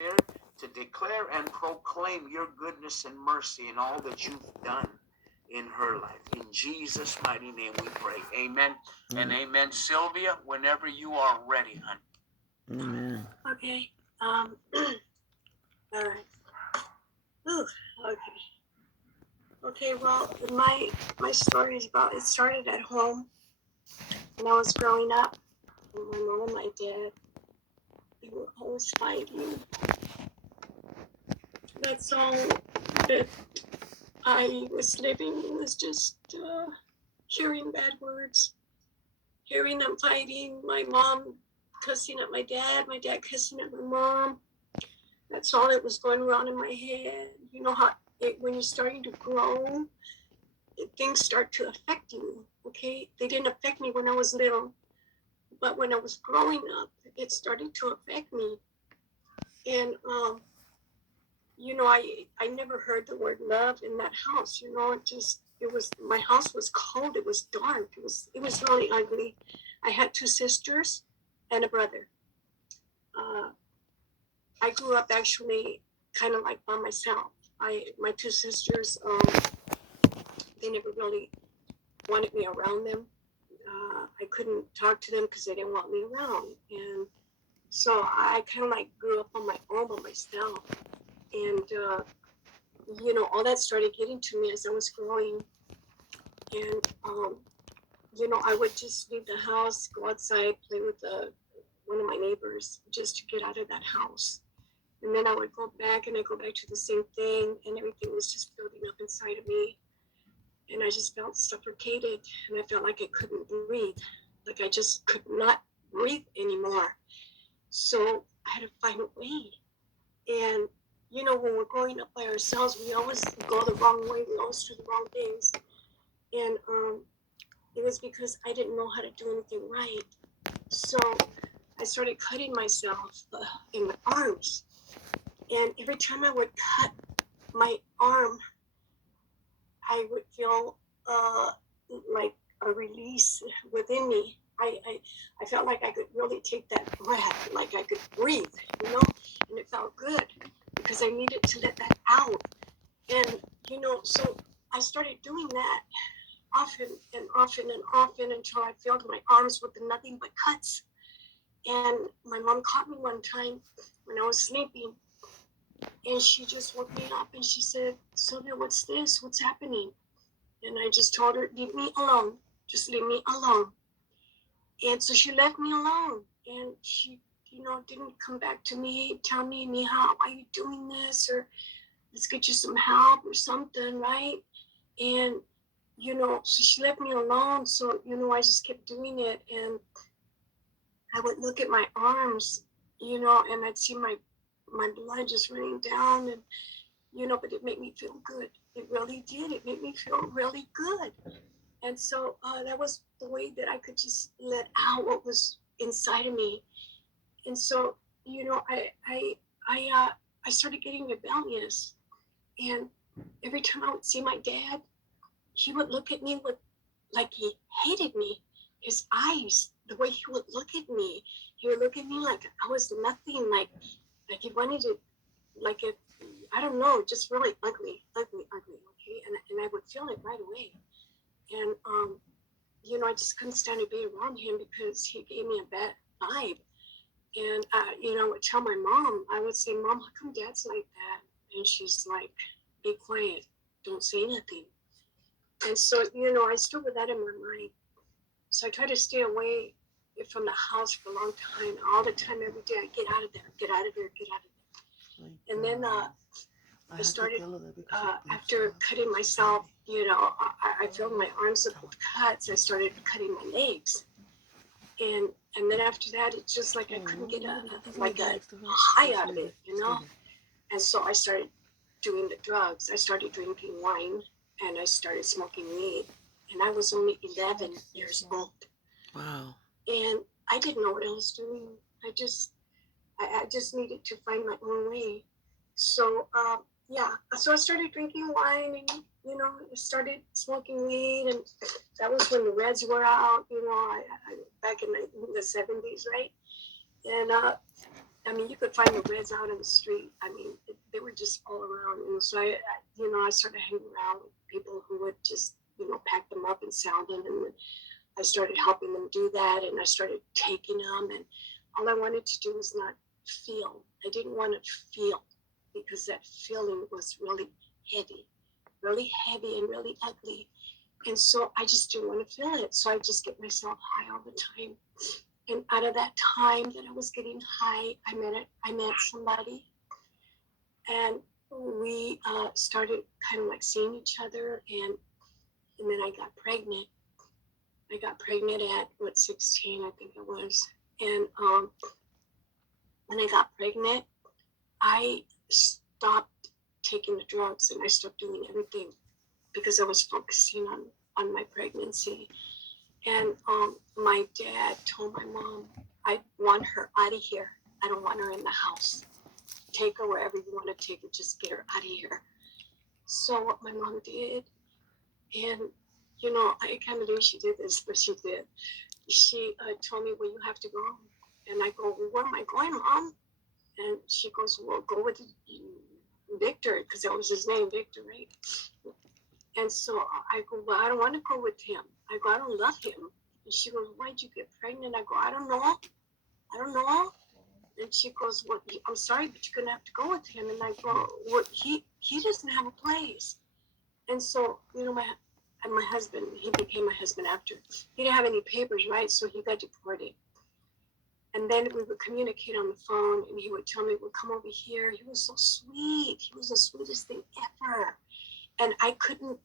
to declare and proclaim your goodness and mercy and all that you've done in her life. In Jesus' mighty name we pray. Amen and amen. Sylvia, whenever you are ready, honey. Amen. Okay. All right. Ooh, okay. Okay, well, my story is about, it started at home when I was growing up. And my mom and my dad, they were always fighting. That's all that I was living, was just hearing bad words, hearing them fighting, my mom cussing at my dad cussing at my mom. That's all that was going around in my head. You know how when you're starting to grow, things start to affect you, okay? They didn't affect me when I was little, but when I was growing up, it started to affect me. And, you know, I never heard the word love in that house, you know, my house was cold, it was dark, it was really ugly. I had 2 sisters and a brother. I grew up actually kind of like by myself. My 2 sisters, they never really wanted me around them. I couldn't talk to them because they didn't want me around. And so I kind of like grew up on my own by myself. And, you know, all that started getting to me as I was growing. And, you know, I would just leave the house, go outside, play with one of my neighbors just to get out of that house. And then I would go back and I go back to the same thing, and everything was just building up inside of me. And I just felt suffocated, and I felt like I couldn't breathe. Like I just could not breathe anymore. So I had to find a way. And, you know, when we're growing up by ourselves, we always go the wrong way. We always do the wrong things. And it was because I didn't know how to do anything right. So I started cutting myself in my arms. And every time I would cut my arm, I would feel like a release within me. I felt like I could really take that breath, like I could breathe, you know, and it felt good because I needed to let that out. And, you know, so I started doing that often and often and often until I filled my arms with nothing but cuts. And my mom caught me one time when I was sleeping, and she just woke me up and she said, "Sylvia, what's this? What's happening?" And I just told her, "Leave me alone. Just leave me alone." And so she left me alone. And she, you know, didn't come back to me, tell me, "Mija, why are you doing this?" Or "Let's get you some help," or something, right? And, you know, so she left me alone. So, you know, I just kept doing it. And I would look at my arms, you know, and I'd see my blood just running down, and, you know, but it made me feel good. It really did. It made me feel really good. And so that was the way that I could just let out what was inside of me. And so, you know, I started getting rebellious. And every time I would see my dad, he would look at me with, like he hated me. His eyes, the way he would look at me, he would look at me like I was nothing, like he wanted to, like, if, I don't know, just really ugly, okay? And I would feel it right away. And, you know, I just couldn't stand to be around him because he gave me a bad vibe. And, you know, I would tell my mom, I would say, "Mom, how come Dad's like that?" And she's like, "Be quiet, don't say nothing." And so, you know, I still with that in my mind. So I tried to stay away from the house for a long time. All the time, every day, I get out of there, get out of there, get out of there. And then I started, after cutting myself, you know, I filled my arms up with cuts. I started cutting my legs. And then after that, it's just like I couldn't get a high out of it, you know? And so I started doing the drugs. I started drinking wine, and I started smoking weed. And I was only 11 years old. Wow. And I didn't know what I was doing. I just needed to find my own way. So, yeah, so I started drinking wine, and, you know, I started smoking weed, and that was when the Reds were out, you know, I back in the 70s, right? I mean, you could find the Reds out in the street. I mean, they were just all around. And so I started hanging around with people who would just, pack them up and sell them. And I started helping them do that. And I started taking them. And all I wanted to do was not feel. I didn't want to feel, because that feeling was really heavy and really ugly. And so I just didn't want to feel it. So I just get myself high all the time. And out of that time that I was getting high, I met somebody, and we started kind of like seeing each other, and then I got pregnant. I got pregnant at 16, I think it was. And when I got pregnant, I stopped taking the drugs and I stopped doing everything because I was focusing on my pregnancy. And my dad told my mom, I want her out of here. I don't want her in the house. Take her wherever you want to take her. Just get her out of here. So what my mom did, and I can't believe she did this, but she did. She told me, well, you have to go. And I go, well, where am I going, Mom? And she goes, well, go with Victor, because that was his name, Victor, right? And so I go, well, I don't want to go with him. I go, I don't love him. And she goes, why'd you get pregnant? I go, I don't know. And she goes, well, I'm sorry, but you're going to have to go with him. And I go, well, he doesn't have a place. And so, my husband, he became my husband after. He didn't have any papers, right? So he got deported. And then we would communicate on the phone, and he would tell me, well, come over here. He was so sweet. He was the sweetest thing ever. And I couldn't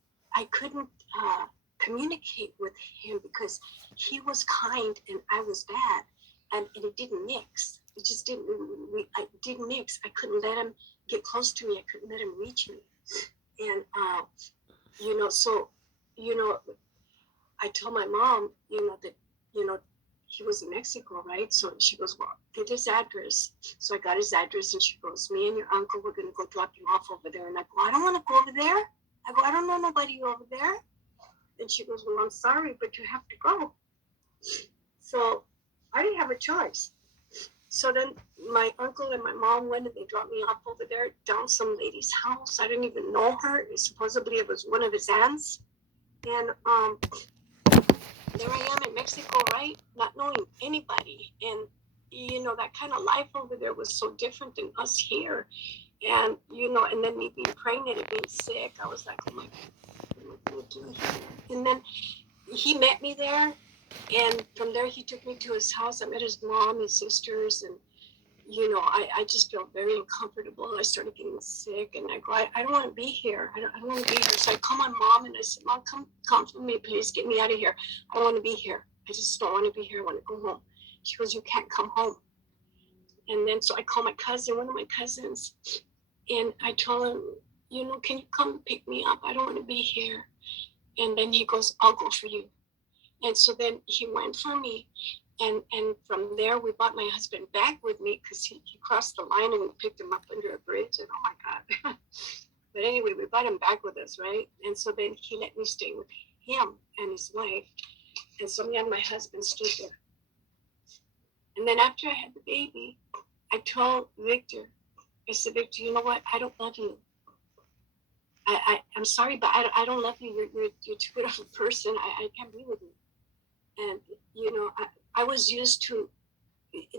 communicate with him because he was kind and I was bad, and it didn't mix. It just didn't. I didn't mix. I couldn't let him get close to me. I couldn't let him reach me. And I told my mom, that he was in Mexico, right? So she goes, well, get his address. So I got his address, and she goes, me and your uncle, we're gonna go drop you off over there. And I go, I don't want to go over there. I go, I don't know nobody over there. And she goes, well, I'm sorry, but you have to go. So I didn't have a choice. So then my uncle and my mom went and they dropped me off over there down some lady's house. I didn't even know her. Supposedly it was one of his aunts. And there I am in Mexico, right? Not knowing anybody. And, that kind of life over there was so different than us here. And, and then me being pregnant and being sick, I was like, oh my God, what am I going to do here? And then he met me there. And from there, he took me to his house. I met his mom, his sisters, and, I just felt very uncomfortable. I started getting sick, and I go, I don't want to be here. I don't want to be here. So I called my mom, and I said, Mom, come for me, please. Get me out of here. I don't want to be here. I just don't want to be here. I want to go home. She goes, you can't come home. And then so I called my cousin, one of my cousins, and I told him, can you come pick me up? I don't want to be here. And then he goes, I'll go for you. And so then he went for me. And from there, we brought my husband back with me because he crossed the line and we picked him up under a bridge. And oh my God. But anyway, we brought him back with us, right? And so then he let me stay with him and his wife. And so me and my husband stood there. And then after I had the baby, I told Victor, I said, Victor, you know what? I don't love you. I'm sorry, but I don't love you. You're too good of a person. I can't be with you. And, I was used to,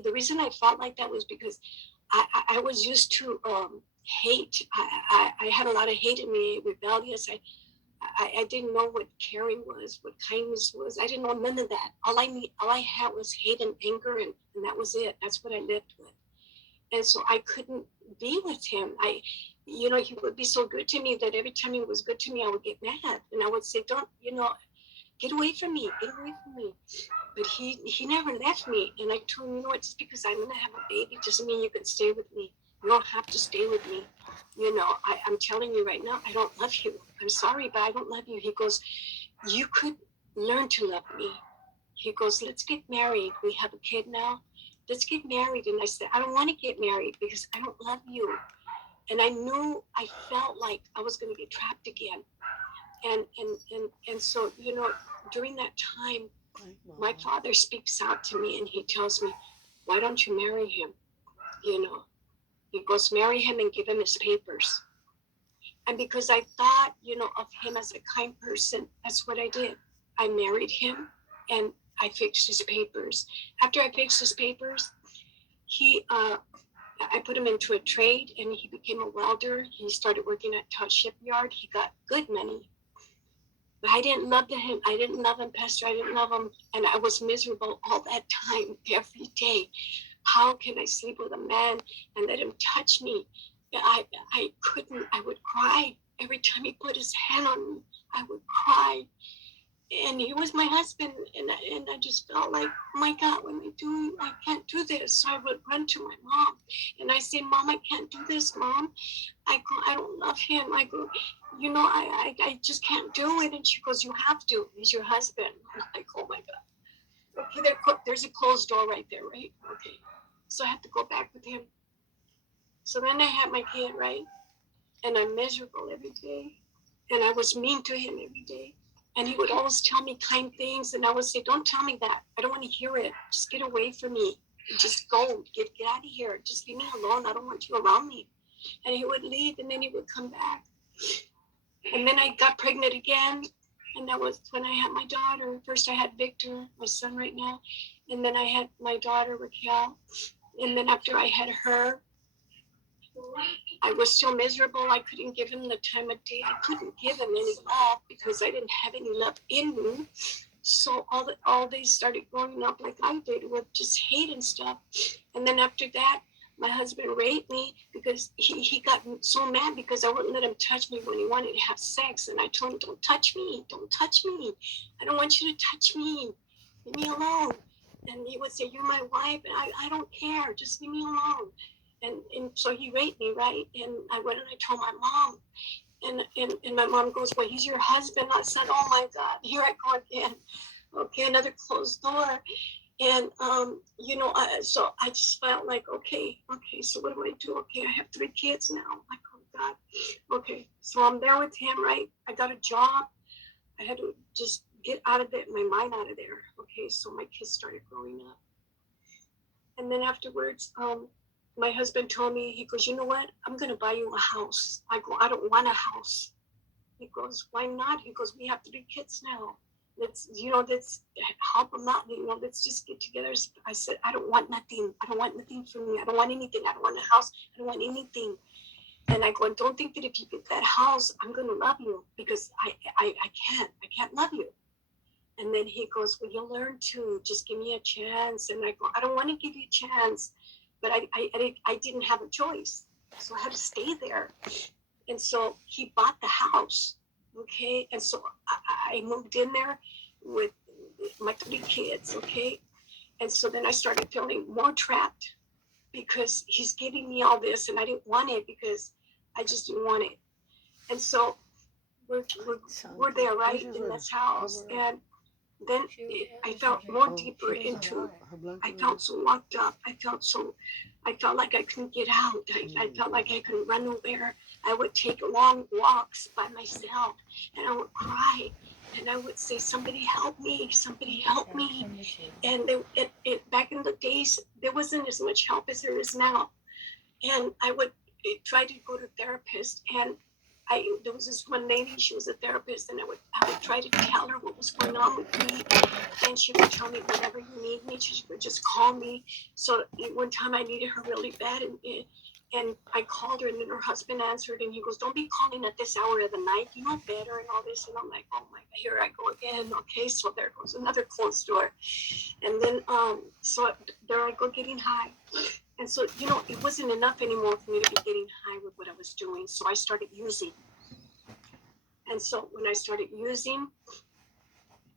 the reason I felt like that was because I was used to hate. I had a lot of hate in me, rebellious. I didn't know what caring was, what kindness was. I didn't know none of that. All I had was hate and anger, and that was it. That's what I lived with. And so I couldn't be with him. He would be so good to me that every time he was good to me, I would get mad. And I would say, don't, get away from me, get away from me. But he never left me. And I told him, just because I'm going to have a baby doesn't mean you can stay with me. You don't have to stay with me. I'm telling you right now, I don't love you. I'm sorry, but I don't love you. He goes, you could learn to love me. He goes, let's get married. We have a kid now. Let's get married. And I said, I don't want to get married because I don't love you. And I felt like I was going to get trapped again. And so, during that time, my father speaks out to me and he tells me, why don't you marry him? He goes, marry him and give him his papers. And because I thought, of him as a kind person, that's what I did. I married him and I fixed his papers. After I fixed his papers, I put him into a trade and he became a welder. He started working at Todd Shipyard. He got good money. But I didn't love him. I didn't love him, Pastor. I didn't love him. And I was miserable all that time, every day. How can I sleep with a man and let him touch me? I couldn't. I would cry. Every time he put his hand on me, I would cry. And he was my husband. And I just felt like, oh my God, I can't do this. So I would run to my mom. And I say, Mom, I can't do this, Mom. I don't love him. I go, I just can't do it. And she goes, you have to. He's your husband. I'm like, oh my God. Okay, there's a closed door right there, right? Okay. So I have to go back with him. So then I had my kid, right? And I'm miserable every day. And I was mean to him every day. And he would always tell me kind things. And I would say, don't tell me that. I don't want to hear it. Just get away from me. Just go. Get out of here. Just leave me alone. I don't want you around me. And he would leave and then he would come back. And then I got pregnant again. And that was when I had my daughter. First I had Victor, my son right now. And then I had my daughter, Raquel. And then after I had her, I was so miserable. I couldn't give him the time of day. I couldn't give him any love because I didn't have any love in me. So all they started growing up like I did with just hate and stuff. And then after that, my husband raped me because he got so mad because I wouldn't let him touch me when he wanted to have sex. And I told him, don't touch me. Don't touch me. I don't want you to touch me. Leave me alone. And he would say, you're my wife. And I don't care. Just leave me alone. And so he raped me, right? And I went and I told my mom. And my mom goes, well, he's your husband. I said, oh my God, here I go again. Okay, another closed door. And, so I just felt like, okay, so what do I do? Okay, I have 3 kids now. Like, oh God. Okay, so I'm there with him, right? I got a job. I had to just get out of it, my mind out of there. Okay, so my kids started growing up. And then afterwards, my husband told me, he goes, you know what? I'm going to buy you a house. I go, I don't want a house. He goes, why not? He goes, we have 3 kids now. Let's help them out. Let's just get together. I said, I don't want nothing. I don't want nothing from me. I don't want anything. I don't want a house. I don't want anything. And I go, don't think that if you get that house, I'm going to love you because I can't love you. And then he goes, well, you'll learn to just give me a chance. And I go, I don't want to give you a chance. But I didn't have a choice. So I had to stay there. And so he bought the house. Okay. And so I moved in there with my 3 kids. Okay. And so then I started feeling more trapped because he's giving me all this and I didn't want it because I just didn't want it. And so we're there, right, in this house. And then I felt more deeper into, I felt so locked up. I felt like I couldn't get out. I felt like I couldn't run nowhere. I would take long walks by myself and I would cry and I would say, somebody help me, somebody help me. And back in the days, there wasn't as much help as there is now. And I would try to go to therapists and there was this one lady, she was a therapist, and I would try to tell her what was going on with me, and she would tell me whenever you need me, she would just call me. So one time I needed her really bad, and I called her, and then her husband answered, and he goes, don't be calling at this hour of the night, you know better, and all this. And I'm like, oh my God, here I go again. Okay, so there goes another closed door. And then so there I go getting high. And so, it wasn't enough anymore for me to be getting high with what I was doing. So I started using. And so when I started using,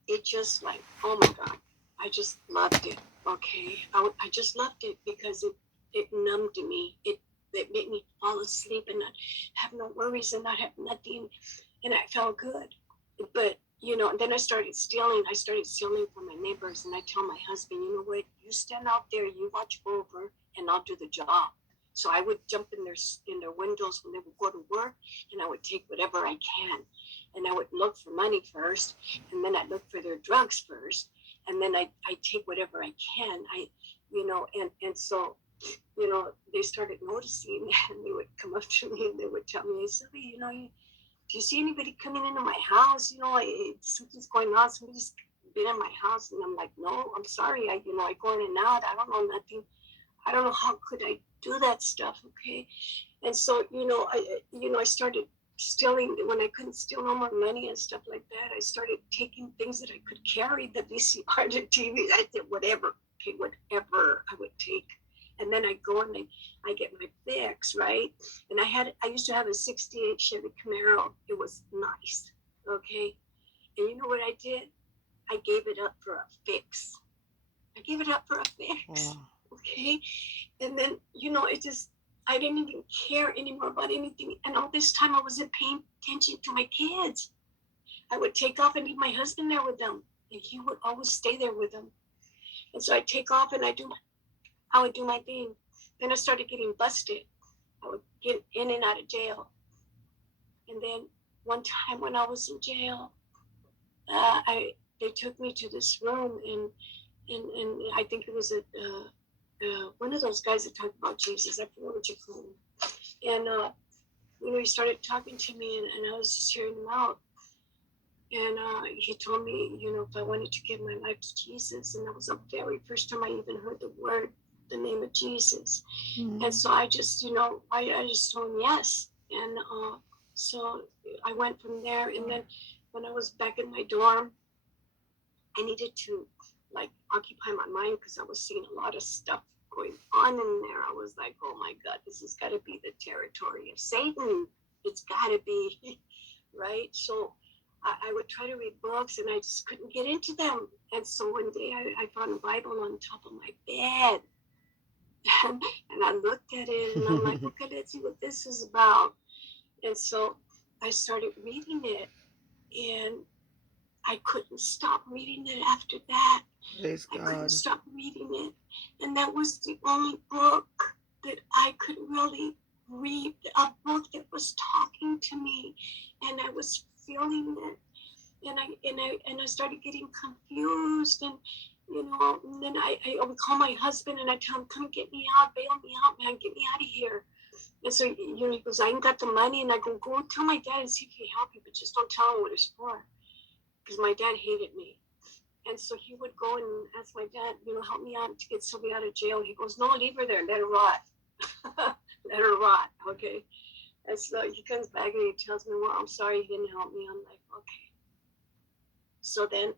it just like, oh my God, I just loved it. Okay. I just loved it because it numbed me. It made me fall asleep and not have no worries and not have nothing. And I felt good. But, and then I started stealing. I started stealing from my neighbors. And I tell my husband, you know what, you stand out there, you watch over, and I'll do the job. So I would jump in their windows when they would go to work, and I would take whatever I can. And I would look for money first, and then I'd look for their drugs first, and then I take whatever I can. And so they started noticing, and they would come up to me and they would tell me, Sylvia, do you see anybody coming into my house? Something's going on. Somebody's been in my house. And I'm like, no, I'm sorry. I go in and out. I don't know nothing. I don't know how could I do that stuff. Okay. And so, I started stealing when I couldn't steal no more money and stuff like that. I started taking things that I could carry, the VCR, the TV, I did whatever. Okay, whatever I would take. And then I go and I get my fix, right? And I used to have a 68 Chevy Camaro. It was nice. Okay. And you know what I did? I gave it up for a fix. I gave it up for a fix. Wow. Okay. And then, I didn't even care anymore about anything. And all this time I wasn't paying attention to my kids. I would take off and leave my husband there with them. And he would always stay there with them. And so I'd take off and I would do my thing. Then I started getting busted. I would get in and out of jail. And then one time when I was in jail, they took me to this room, and I think it was one of those guys that talked about Jesus. I forgot what you call him. And he started talking to me, and I was just hearing him out. And he told me, if I wanted to give my life to Jesus, and that was the very first time I even heard the name of Jesus. Mm. And so I just, I just told him yes. And so I went from there. And then when I was back in my dorm, I needed to occupy my mind because I was seeing a lot of stuff going on in there. I was like, oh my God, this has got to be the territory of Satan. It's got to be, right? So I would try to read books and I just couldn't get into them. And so one day I found a Bible on top of my bed. And I looked at it and I'm like, okay, let's see what this is about. And so I started reading it, and I couldn't stop reading it after that. Praise I God. couldn't stop reading it. And that was the only book that I could really read, a book that was talking to me, and I was feeling it. And I started getting confused, and and then I would call my husband and I tell him, come get me out, bail me out, man, get me out of here. And so he goes, I ain't got the money. And I go tell my dad and see if he can help you, but just don't tell him what it's for, because my dad hated me. And so he would go and ask my dad, help me out to get Sylvia out of jail. He goes, no, leave her there, let her rot. Let her rot, okay? And so he comes back and he tells me, well, I'm sorry you didn't help me. I'm like, okay. So then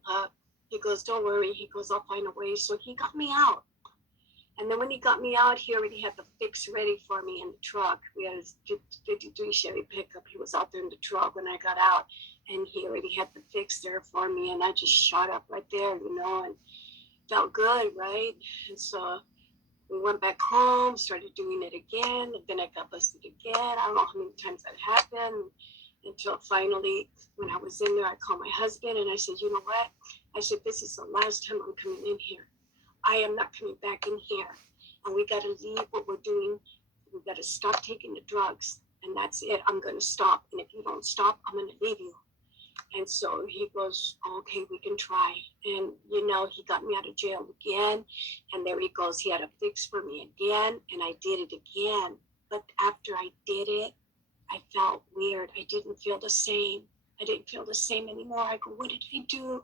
he goes, don't worry. He goes, I'll find a way. So he got me out. And then when he got me out, he already had the fix ready for me in the truck. We had his 53 Chevy pickup. He was out there in the truck when I got out, and he already had the fix there for me. And I just shot up right there, and felt good, right? And so we went back home, started doing it again. And then I got busted again. I don't know how many times that happened, until finally, when I was in there, I called my husband and I said, you know what? I said, this is the last time I'm coming in here. I am not coming back in here. And we got to leave what we're doing. We got to stop taking the drugs. And that's it. I'm going to stop. And if you don't stop, I'm going to leave you. And so he goes, okay, we can try. And, he got me out of jail again. And there he goes. He had a fix for me again. And I did it again. But after I did it, I felt weird. I didn't feel the same. I didn't feel the same anymore. I go, what did I do?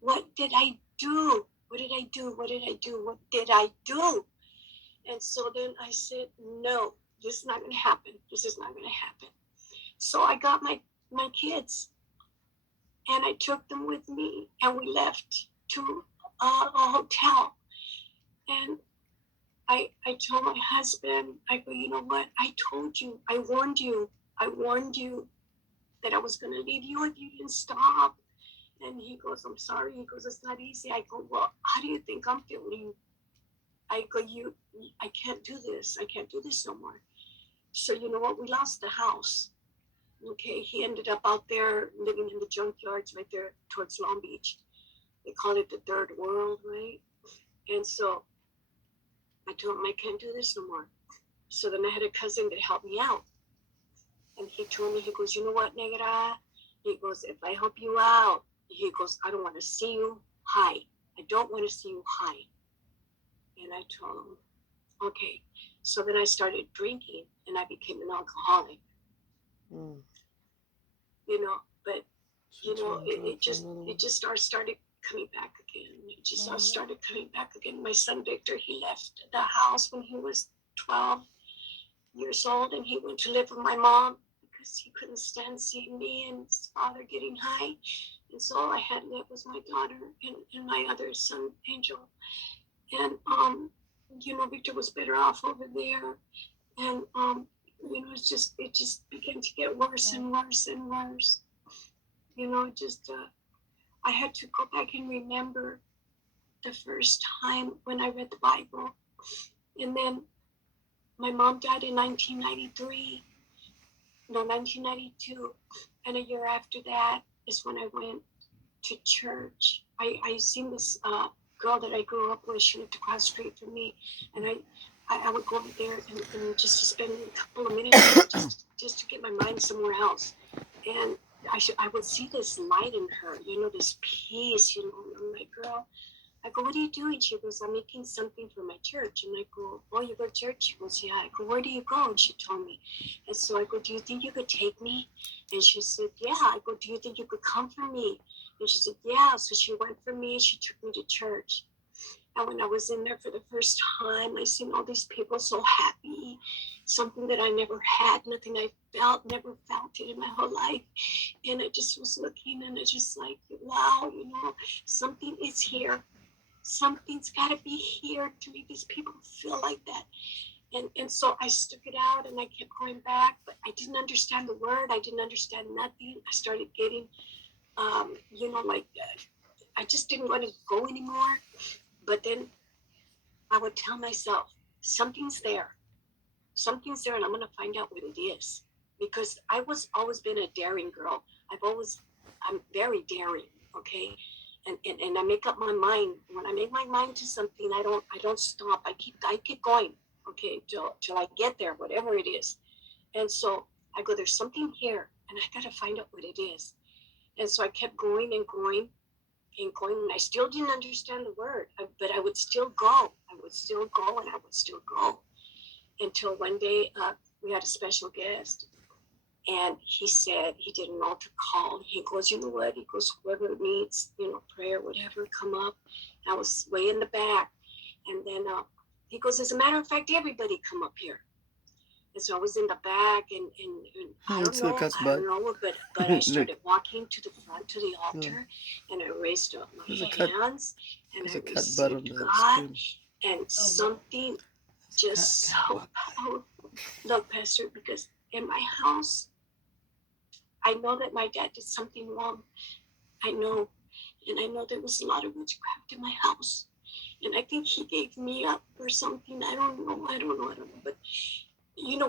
What did I do? What did I do? What did I do? What did I do? And so then I said, no, this is not going to happen. This is not going to happen. So I got my kids and I took them with me, and we left to a hotel. And I told my husband, I go, you know what? I told you, I warned you that I was going to leave you if you didn't stop. And he goes, I'm sorry. He goes, it's not easy. I go, well, how do you think I'm feeling? I go, I can't do this. I can't do this no more. So you know what? We lost the house. Okay. He ended up out there living in the junkyards right there towards Long Beach. They call it the third world, right? And so I told him I can't do this no more. So then I had a cousin that helped me out. And he told me, he goes, you know what, Negra? He goes, if I help you out, he goes, I don't want to see you high. I don't want to see you high. And I told him, Okay. So then I started drinking and I became an alcoholic, Mm. but Switch one it, drug it for just another it one. just started coming back again. It just all started coming back again. My son Victor, he left the house when he was 12 years old, and he went to live with my mom because he couldn't stand seeing me and his father getting high. And so all I had left was my daughter and my other son, Angel. And Victor was better off over there. And it just began to get worse and worse and worse. I had to go back and remember the first time when I read the Bible. And then my mom died in 1992. And a year after that is when I went to church. I seen this girl that I grew up with. She lived across the street from me. And I would go over there and just to spend a couple of minutes just to get my mind somewhere else. And I would see this light in her, this peace, I'm like, girl, I go, what are you doing? She goes, I'm making something for my church. And I go, oh, you go to church? She goes, yeah. I go, where do you go? And she told me. And so I go, do you think you could take me? And she said, yeah. I go, do you think you could come for me? And she said, yeah. So she went for me and she took me to church. And when I was in there for the first time, I seen all these people so happy, something that I never had, nothing I felt, never felt it in my whole life. And I just was looking and I just like, wow, something is here. Something's got to be here to make these people feel like that. And so I stuck it out and I kept going back, but I didn't understand the word. I didn't understand nothing. I started getting, I just didn't want to go anymore. But then I would tell myself, something's there. Something's there and I'm going to find out what it is. Because I was always been a daring girl. I'm very daring, okay? And I make up my mind. When I make my mind to something, I don't stop. I keep going, okay, till I get there, whatever it is. And so I go, there's something here, and I gotta find out what it is. And so I kept going and going and going, and I still didn't understand the word, but I would still go. I would still go, and I would still go until one day we had a special guest. And he said, he did an altar call. He goes, you know what? He goes, whoever needs, prayer, whatever, come up. And I was way in the back. And then he goes, as a matter of fact, everybody come up here. And so I was in the back and I don't know, but I started walking to the front to the altar and I raised up my hands and I received God and something just so powerful. Look, Pastor, because in my house, I know that my dad did something wrong. I know. And I know there was a lot of witchcraft in my house. And I think he gave me up or something. I don't know. But,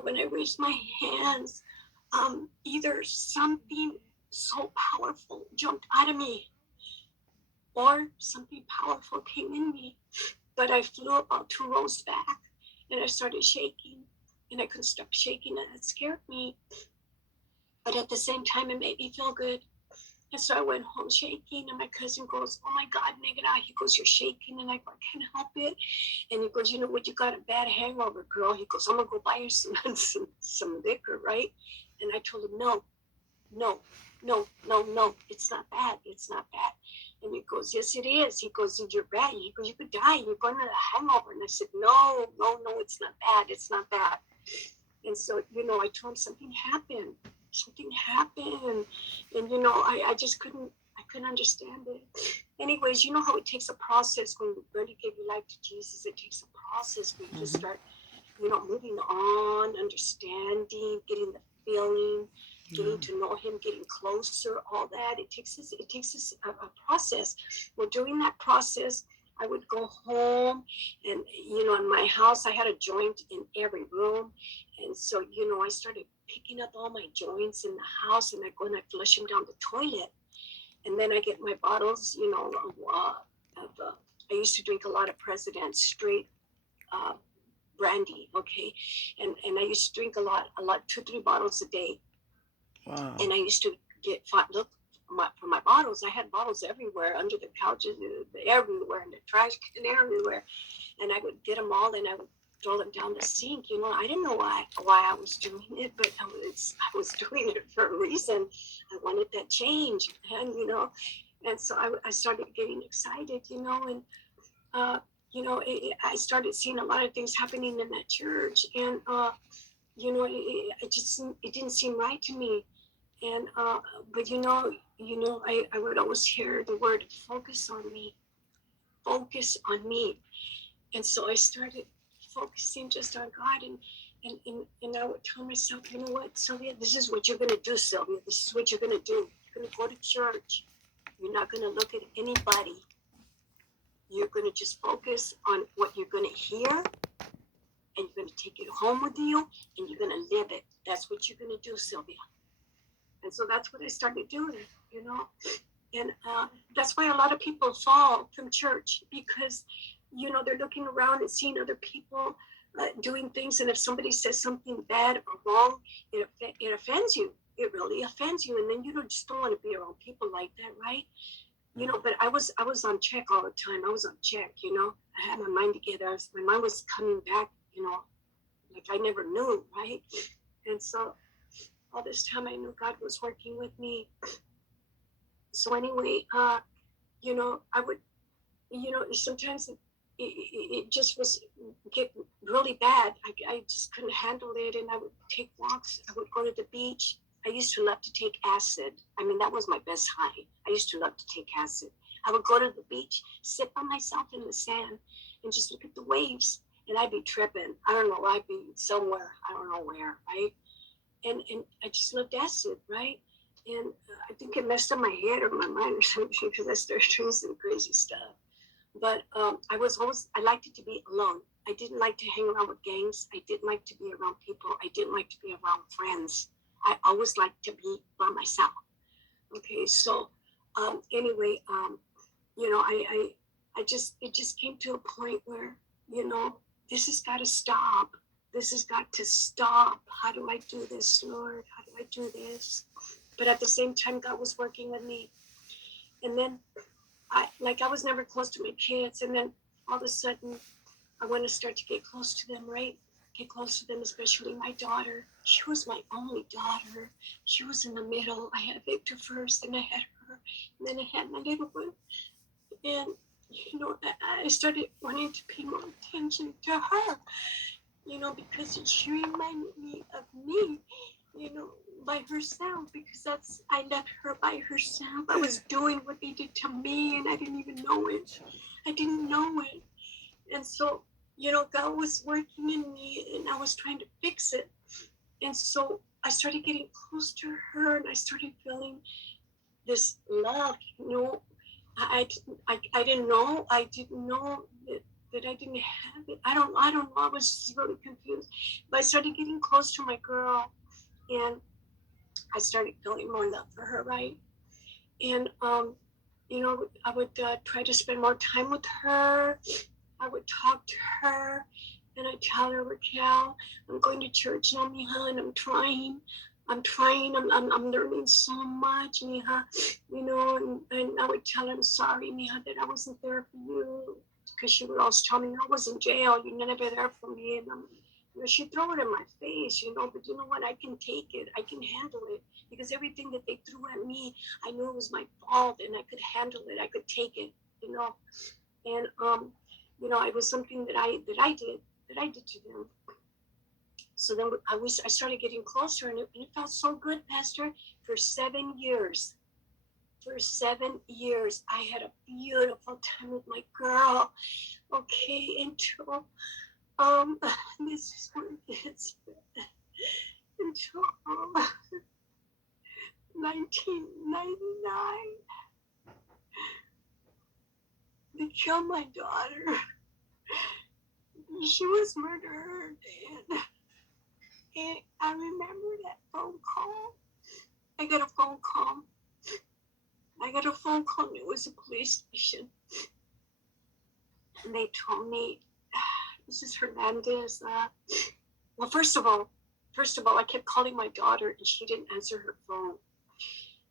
when I raised my hands, either something so powerful jumped out of me or something powerful came in me. But I flew about 2 rows back and I started shaking. And I couldn't stop shaking and it scared me. But at the same time, it made me feel good. And so I went home shaking, and my cousin goes, oh my God, Negana. He goes, you're shaking. And I go, I can't help it. And he goes, you know what, you got a bad hangover, girl. He goes, I'm going to go buy you some liquor, right? And I told him, no, it's not bad. It's not bad. And he goes, yes, it is. He goes, you're bad. He goes, you could die. You're going to a hangover. And I said, no, it's not bad. It's not bad. And so, I told him something happened. And I just couldn't understand it. Anyways, you know how it takes a process when you really give your life to Jesus. It takes a process for you to start, moving on, understanding, getting the feeling, getting to know him, getting closer, all that. It takes us a process. Well, during that process, I would go home and, in my house, I had a joint in every room. And so, I started picking up all my joints in the house and I go and I flush them down the toilet. And then I get my bottles, I used to drink a lot of President straight brandy, okay? And I used to drink a lot, 2-3 bottles a day. Wow. And I used to get, for my bottles, I had bottles everywhere, under the couches, everywhere, in the trash can, everywhere. And I would get them all and I would throw them down the sink. You know, I didn't know why I was doing it, but I was doing it for a reason. I wanted that change, and you know, and so I started getting excited, you know, and you know, I started seeing a lot of things happening in that church, and you know, it didn't seem right to me, and but you know, I would always hear the word focus on me, and so I started focusing just on God, and I would tell myself, you know what, Sylvia, this is what you're gonna do, Sylvia. This is what you're gonna do. You're gonna go to church. You're not gonna look at anybody. You're gonna just focus on what you're gonna hear, and you're gonna take it home with you, and you're gonna live it. That's what you're gonna do, Sylvia. And so that's what I started doing, you know. And that's why a lot of people fall from church, because, you know, they're looking around and seeing other people doing things. And if somebody says something bad or wrong, it offends you. It really offends you. And then you just don't want to be around people like that, right? You know, but I was on check all the time. I was on check, you know. I had my mind together. My mind was coming back, you know, like I never knew, right? And so all this time I knew God was working with me. So anyway, you know, I would, you know, sometimes it just was get really bad. I just couldn't handle it, and I would take walks. I would go to the beach. I used to love to take acid. I mean, that was my best high. I used to love to take acid. I would go to the beach, sit by myself in the sand, and just look at the waves. And I'd be tripping. I don't know. I'd be somewhere. I don't know where, right? And I just loved acid, right? And I think it messed up my head or my mind or something, because I started doing some crazy stuff. But I liked it to be alone. I didn't like to hang around with gangs. I didn't like to be around people. I didn't like to be around friends. I always liked to be by myself. Okay, so anyway, you know, it just came to a point where, you know, this has got to stop. This has got to stop. How do I do this, Lord? How do I do this? But at the same time, God was working with me. And then I was never close to my kids. And then all of a sudden, I want to start to get close to them, right? Get close to them, especially my daughter. She was my only daughter. She was in the middle. I had Victor first, and I had her, and then I had my little one. And, you know, I started wanting to pay more attention to her, you know, because she reminded me of me, you know, by herself, because I left her by herself. I was doing what they did to me, and I didn't even know it. I didn't know it. And so, you know, God was working in me, and I was trying to fix it. And so I started getting close to her, and I started feeling this love, you know. I didn't know. I didn't know that I didn't have it. I don't know. I was just really confused. But I started getting close to my girl, and I started feeling more love for her, right? And you know, I would try to spend more time with her. I would talk to her, and I'd tell her, Raquel, I'm going to church now, mija, and I'm trying. I'm learning so much, mija. You know, and I would tell her, I'm sorry, mija, that I wasn't there for you, because she would always tell me, I was in jail. You're never there for me, and you know, she'd throw it in my face, you know. But you know what? I can take it. I can handle it, because everything that they threw at me, I knew it was my fault, and I could handle it. I could take it, you know. And you know, it was something that I did to them. So then I started getting closer, and it felt so good, Pastor. For 7 years, I had a beautiful time with my girl. Okay, until this is where it gets until 1999. They killed my daughter. She was murdered, and I remember that phone call. I got a phone call. And it was a police station. And they told me, Mrs. Hernandez, well, first of all, I kept calling my daughter, and she didn't answer her phone.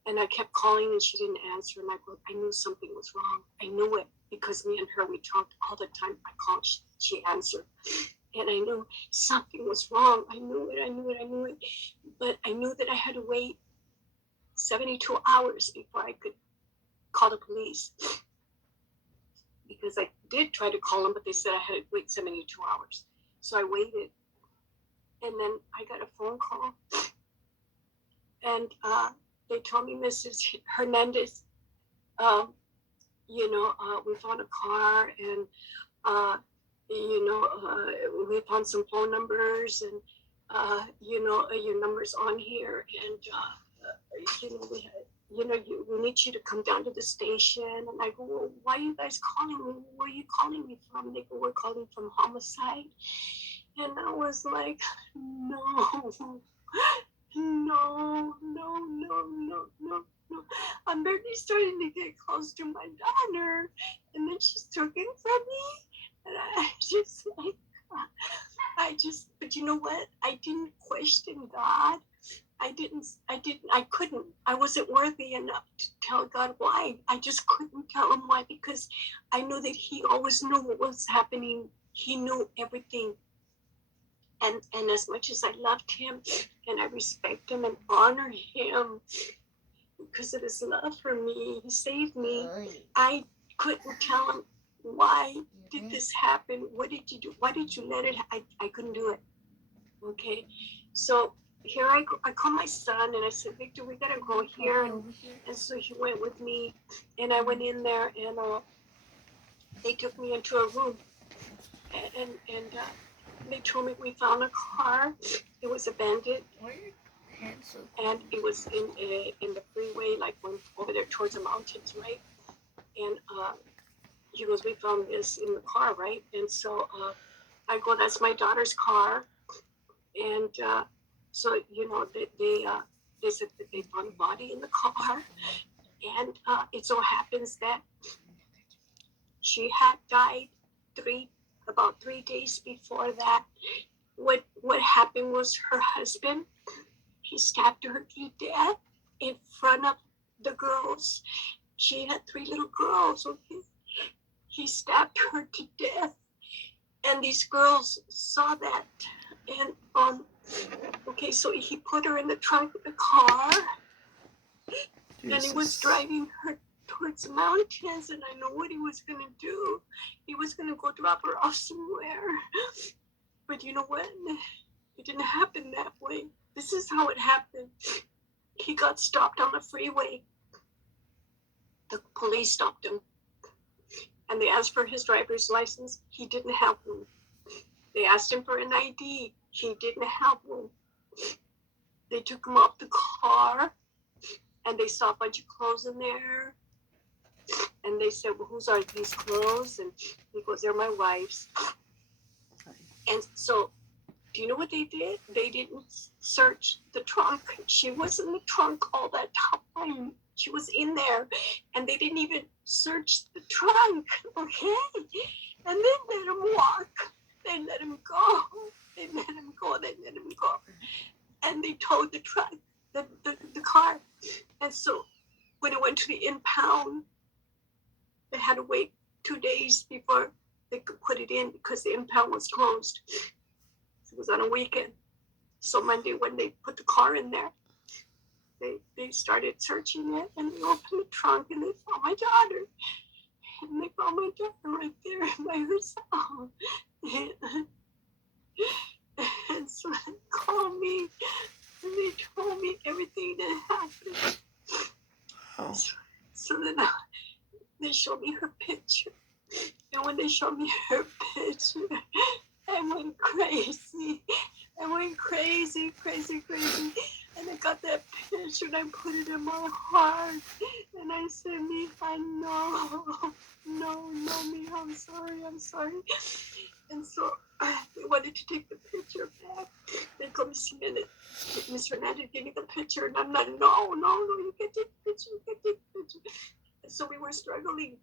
And I kept calling, and she didn't answer. And I knew something was wrong. I knew it, because me and her, we talked all the time. I called, she answered. And I knew something was wrong. I knew it. But I knew that I had to wait 72 hours before I could call the police. Because I did try to call them, but they said I had to wait 72 hours. So I waited. And then I got a phone call. And they told me, Mrs. Hernandez, we found a car and, we found some phone numbers and, your number's on here. And, we need you to come down to the station. And I go, well, why are you guys calling me? Where are you calling me from? They go, we're calling from homicide. And I was like, no. I'm barely starting to get close to my daughter, and then she's took it from me, and but you know what? I didn't question God. I wasn't worthy enough to tell God why. I just couldn't tell him why, because I knew that he always knew what was happening. He knew everything. And as much as I loved him and I respect him and honor him because of his love for me, he saved me, I couldn't tell him, why did this happen? What did you do? Why did you let it? I couldn't do it. Okay. So here I called my son and I said, Victor, we gotta go here. And so he went with me and I went in there and they took me into a room and they told me we found a car. It was abandoned, and it was in the freeway, like went over there towards the mountains, right? And he goes, we found this in the car, right? And so I go, that's my daughter's car, and so they said that they found a body in the car, and it so happens that she had died about 3 days before that. What happened was her husband, he stabbed her to death in front of the girls. She had 3 little girls, okay? He stabbed her to death. And these girls saw that. And so he put her in the trunk of the car. Jesus. And he was driving her towards the mountains, and I know what he was going to do. He was going to go drop her off somewhere. But you know what? It didn't happen that way. This is how it happened. He got stopped on the freeway. The police stopped him. And they asked for his driver's license. He didn't have one. They asked him for an ID. He didn't have one. They took him off the car, and they saw a bunch of clothes in there. And they said, well, whose are these clothes? And he goes, they're my wife's. And so, do you know what they did? They didn't search the trunk. She was in the trunk all that time. She was in there. And they didn't even search the trunk, okay? And then let him walk. They let him go. They let him go. And they towed the truck, the car. And so, when it went to the impound, they had to wait 2 days before they could put it in because the impound was closed. It was on a weekend. So Monday, when they put the car in there, they started searching it, and they opened the trunk and they found my daughter. And they found my daughter right there by herself. And so they called me and they told me everything that happened. Oh. So then they showed me her picture. And when they showed me her picture, I went crazy. And I got that picture and I put it in my heart. And I said, Mija, no, Mija, I'm sorry. And so they wanted to take the picture back. They told me, Miss Hernandez, give me the picture. And I'm like, no, you can't take the picture. And so we were struggling.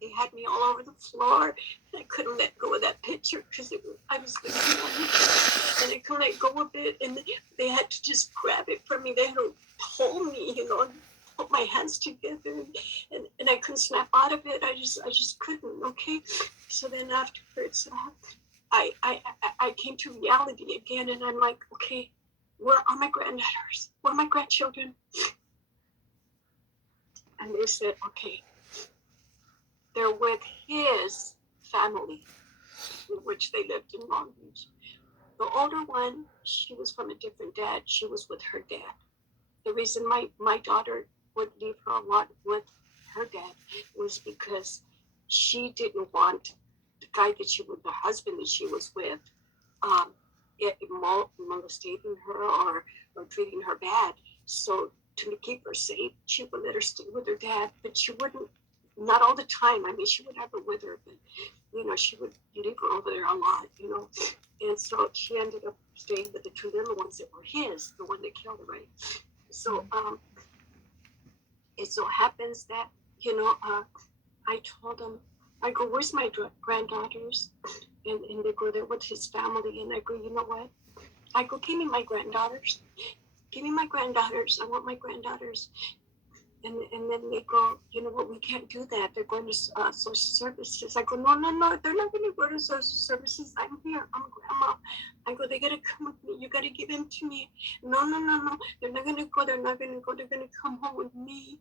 They had me all over the floor, and I couldn't let go of that picture because I was looking at it, and I couldn't let go of it, and they had to just grab it from me. They had to hold me, and put my hands together, and I couldn't snap out of it. I just couldn't, okay? So then afterwards, I came to reality again, and I'm like, okay, where are my granddaughters? Where are my grandchildren? And they said, okay, they're with his family, in which they lived in Long Beach. The older one, she was from a different dad. She was with her dad. The reason my daughter would leave her a lot with her dad was because she didn't want the guy that she was, the husband that she was with, molesting her or treating her bad. So to keep her safe, she would let her stay with her dad, but she wouldn't, not all the time. I mean, she would have her with her, but, she would leave her over there a lot, And so she ended up staying with the two little ones that were his, the one that killed her, right? So it so happens that, I told him, I go, where's my granddaughters? And they go, they're with his family. And I go, you know what? I go, give me my granddaughters. Give me my granddaughters. I want my granddaughters. And then they go, you know what, we can't do that. They're going to social services. I go, no, they're not going to go to social services. I'm here. I'm grandma. I go, they got to come with me. You got to give them to me. No. They're not going to go. They're not going to go. They're going to come home with me.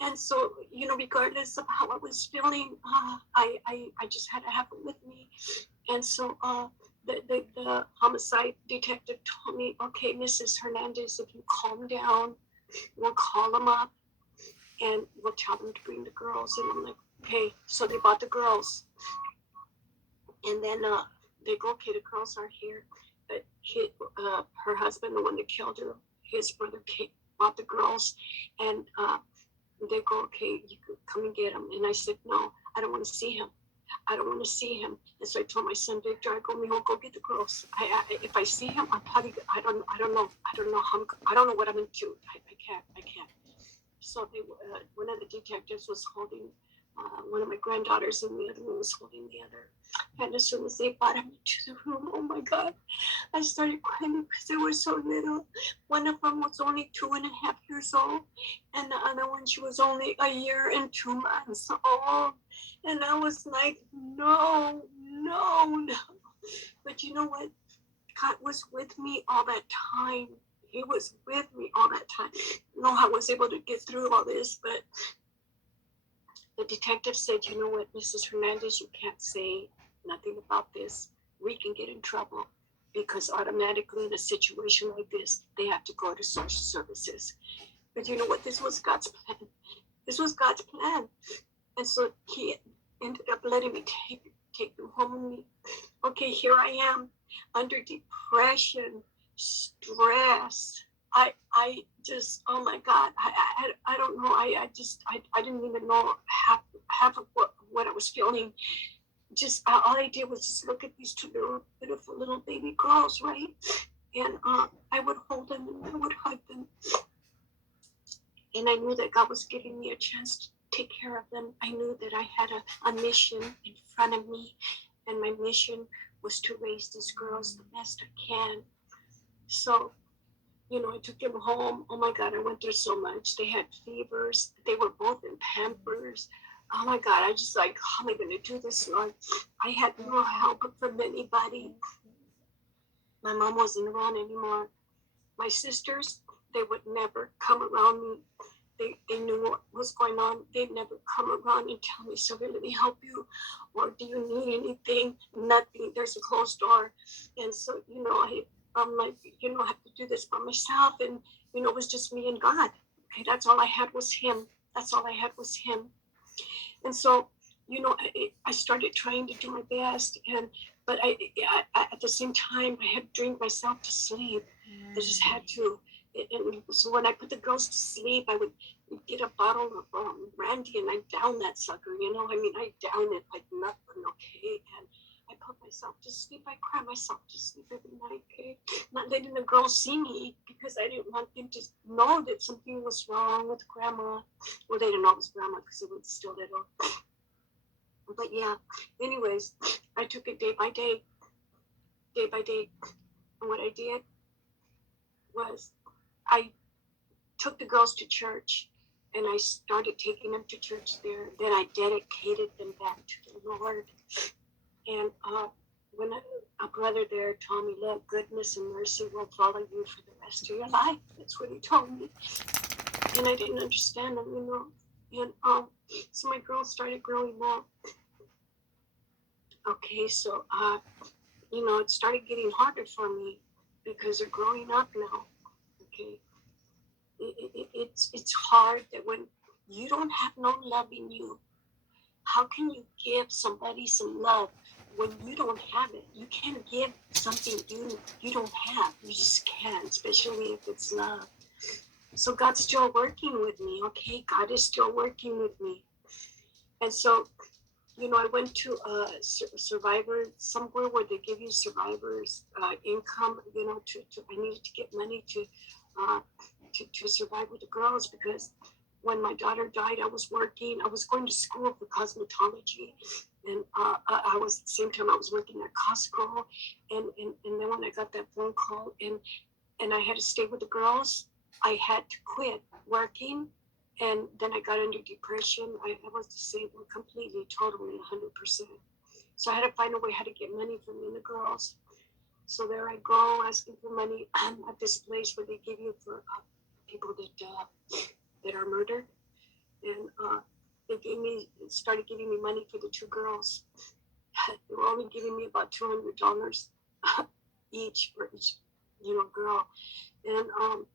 And so, regardless of how I was feeling, I just had to have it with me. And so the homicide detective told me, okay, Mrs. Hernandez, if you calm down, we'll call them up and we'll tell them to bring the girls. And I'm like, okay. So they bought the girls. And then they go, okay, the girls are here. But her husband, the one that killed her, his brother bought the girls. And they go, okay, you can come and get them. And I said, no, I don't want to see him. I don't want to see him. And so I told my son Victor, I go, Mijo, go get the girls. If I see him, I'll probably, I don't know what I'm going to do. I can't. So one of the detectives was holding one of my granddaughters, and the other one was holding the other. And as soon as they brought him into the room, oh my God, I started crying because they were so little. One of them was only 2.5 years old, and the other one, she was only 1 year and 2 months old. And I was like, no. But you know what? God was with me all that time. He was with me all that time. No, I was able to get through all this, but the detective said, you know what, Mrs. Hernandez, you can't say nothing about this. We can get in trouble because automatically in a situation like this, they have to go to social services. But you know what? This was God's plan. This was God's plan. And so he ended up letting me take them home with me. Okay, here I am under depression, stress. I just, oh my God, I don't know. I didn't even know half of what I was feeling. Just all I did was just look at these two beautiful little baby girls, right? And I would hold them and I would hug them. And I knew that God was giving me a chance to take care of them. I knew that I had a mission in front of me, and my mission was to raise these girls the best I can. So, I took them home. Oh my God, I went through so much. They had fevers. They were both in Pampers. Oh my God, I just like, how am I going to do this, Lord? I had no help from anybody. My mom wasn't around anymore. My sisters, they would never come around me. They knew what was going on. They'd never come around and tell me, Sylvia, let me help you. Or do you need anything? Nothing. There's a closed door. And so, I'm like, I have to do this by myself. And, it was just me and God. Okay, that's all I had was him. That's all I had was him. And so, I started trying to do my best. But I at the same time, I had to drink myself to sleep. I just had to. And so when I put the girls to sleep, I would get a bottle of brandy and I down that sucker, I down it like nothing, okay? And I put myself to sleep. I cry myself to sleep every night, okay? Not letting the girls see me because I didn't want them to know that something was wrong with grandma. Well, they didn't know it was grandma because it was still little. But yeah, anyways, I took it day by day. And what I did was I took the girls to church and I started taking them to church there. Then I dedicated them back to the Lord. And a brother there told me, look, goodness and mercy will follow you for the rest of your life. That's what he told me. And I didn't understand him, you know. And so my girls started growing up. Okay, so you know, it started getting harder for me because they're growing up now. Okay, it's hard that when you don't have no love in you, how can you give somebody some love when you don't have it? You can't give something you don't have. You just can't, especially if it's love. So God's still working with me. Okay, God is still working with me. And so, you know, I went to Survivor, somewhere where they give you survivors income. You know, I needed to get money to survive with the girls, because when my daughter died, I was working. I was going to school for cosmetology, and I was at the same time I was working at Costco, and then when I got that phone call and I had to stay with the girls, I had to quit working, and then I got into depression. I was disabled completely, totally, 100%. So I had to find a way how to get money for me and the girls. So there I go, asking for money at this place where they give you for people that are murdered. And they started giving me money for the two girls. They were only giving me about $200 each for each, you know, girl. And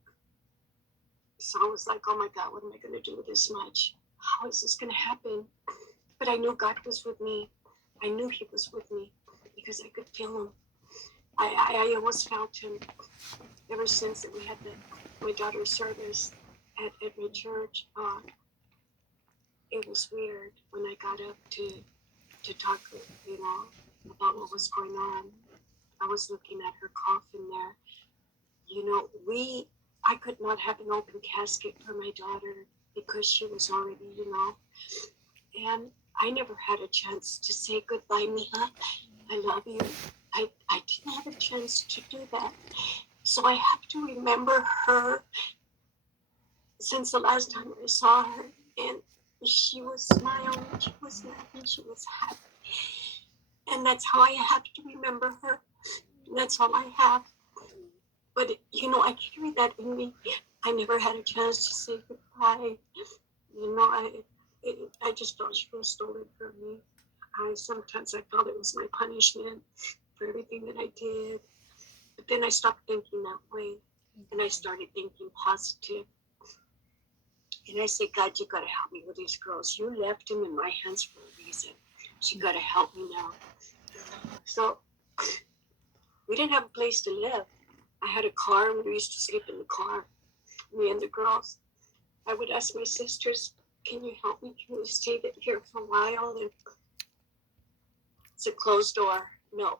so I was like, oh my God, what am I going to do with this much? How is this going to happen? But I knew God was with me. I knew He was with me because I could feel Him. I always felt Him ever since that we had my daughter's service at my church. It was weird when I got up to talk, you know, about what was going on. I was looking at her coffin there. You know, I could not have an open casket for my daughter because she was already, you know, and I never had a chance to say goodbye, Mija. I love you. I didn't have a chance to do that. So I have to remember her since the last time I saw her. And she was smiling, she was laughing, she was happy. And that's how I have to remember her. And that's all I have. But, you know, I carry that in me. I never had a chance to say goodbye. You know, I just felt she was stolen from me. Sometimes I felt it was my punishment for everything that I did. But then I stopped thinking that way. And I started thinking positive. And I said, God, you got to help me with these girls. You left them in my hands for a reason. So you got to help me now. So we didn't have a place to live. I had a car, and we used to sleep in the car, me and the girls. I would ask my sisters, can you help me? Can we stay here for a while? And it's a closed door. No.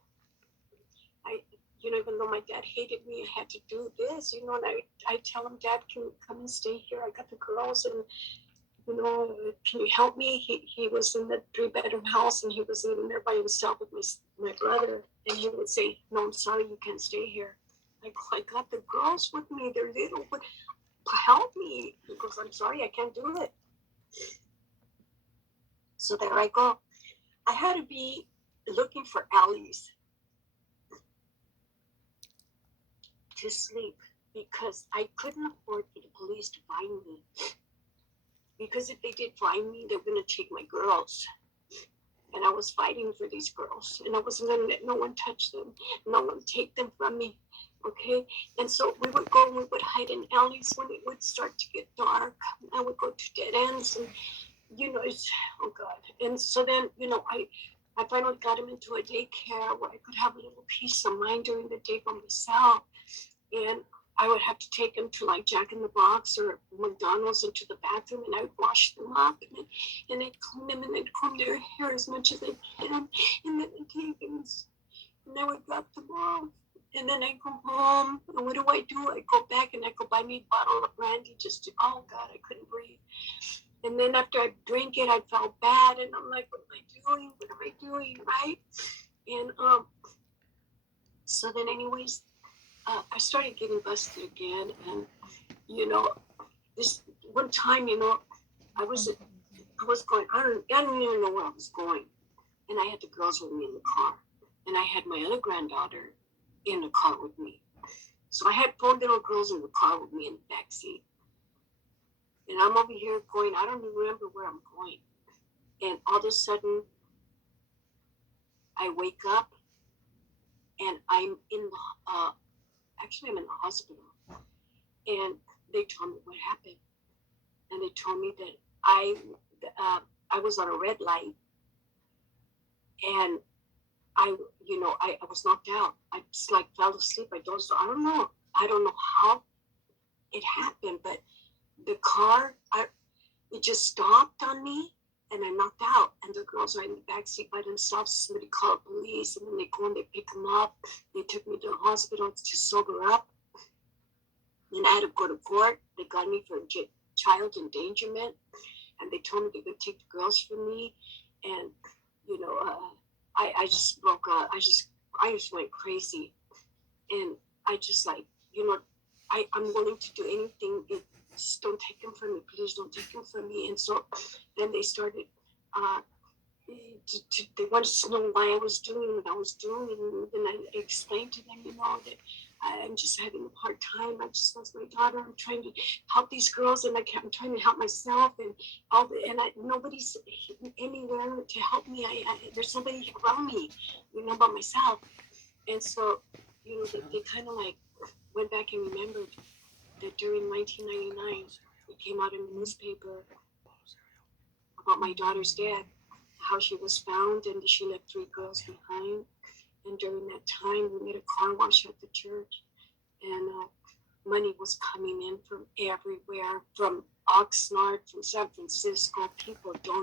You know, even though my dad hated me, I had to do this, you know, and I tell him, Dad, can you come and stay here? I got the girls, and, you know, can you help me? He was in the 3-bedroom house, and he was living there by himself with my brother. And he would say, no, I'm sorry, you can't stay here. I got the girls with me. They're little, but help me. He goes, I'm sorry, I can't do it. So there I go. I had to be looking for alleys to sleep because I couldn't afford for the police to find me. Because if they did find me, they were going to take my girls. And I was fighting for these girls. And I wasn't going to let no one touch them. No one take them from me. Okay? And so we would go and we would hide in alleys when it would start to get dark. I would go to dead ends. And, you know, oh God. And so then, you know, I finally got him into a daycare where I could have a little peace of mind during the day by myself. And I would have to take them to like Jack in the Box or McDonald's into the bathroom, and I would wash them up, and I'd clean them, and I'd comb their hair as much as I can, and then I'd take them, and I would drop them off, and then I'd go home, and what do? I'd go back and I'd go buy me a bottle of brandy just to, oh God, I couldn't breathe. And then after I drink it, I felt bad, and I'm like, what am I doing, right? And so then anyways, I started getting busted again, and you know, this one time, you know, I was going. I don't even know where I was going, and I had the girls with me in the car, and I had my other granddaughter in the car with me. So I had 4 little girls in the car with me in the back seat. And I'm over here going, I don't even remember where I'm going. And all of a sudden, I wake up and I'm in the, actually I'm in the hospital. And they told me what happened. And they told me that I was on a red light and I was knocked out. I just like fell asleep. I don't know how it happened, but the car, it just stopped on me and I knocked out. And the girls are in the back seat by themselves. Somebody called police and then they go and they pick them up. They took me to the hospital to sober up. And I had to go to court. They got me for child endangerment. And they told me they would take the girls from me. And, I just broke up. I just went crazy. And I just like, I'm willing to do anything. Just don't take them from me. Please don't take them from me. And so then they started, they wanted to know why I was doing what I was doing. And then I explained to them, that I'm just having a hard time. I just lost my daughter. I'm trying to help these girls, and I'm trying to help myself, and nobody's anywhere to help me. There's nobody around me, but myself. And so, they kind of like went back and remembered that during 1999, it came out in the newspaper about my daughter's death, how she was found, and she left 3 girls behind. And during that time, we made a car wash at the church, and money was coming in from everywhere, from Oxnard, from San Francisco. People donated.